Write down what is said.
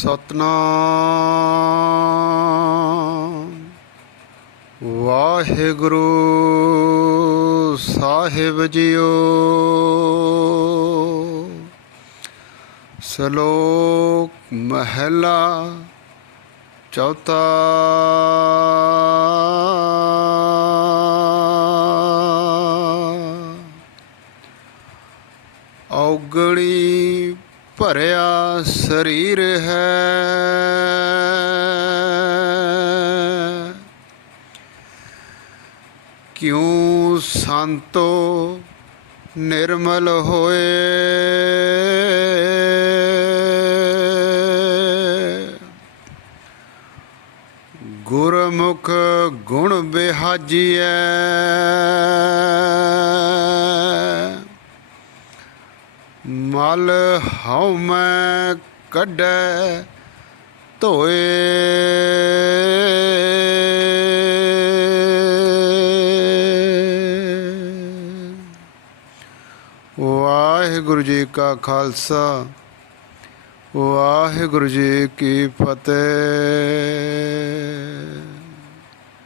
ਸਤਨਾਮ। ਵਾਹਿਗੁਰੂ ਸਾਹਿਬ JIO. ਸ਼ਲੋਕ ਮਹਿਲਾ ਚੌਥਾ। ਔਗਣੀ ਭਰਿਆ ਸਰੀਰ ਹੈ। ਕਿਉ ਸੰਤੋ ਨਿਰਮਲ ਹੋਏ? ਗੁਰਮੁਖ ਗੁਣ ਬਿਹਾਜੀਐ। ਮਲ ਹਉ ਮੈਂ ਕੱਢੈ ਧੋਏ। ਵਾਹਿਗੁਰੂ ਜੀ ਕਾ ਖਾਲਸਾ ਵਾਹਿਗੁਰੂ ਜੀ ਕੀ ਫਤਿਹ।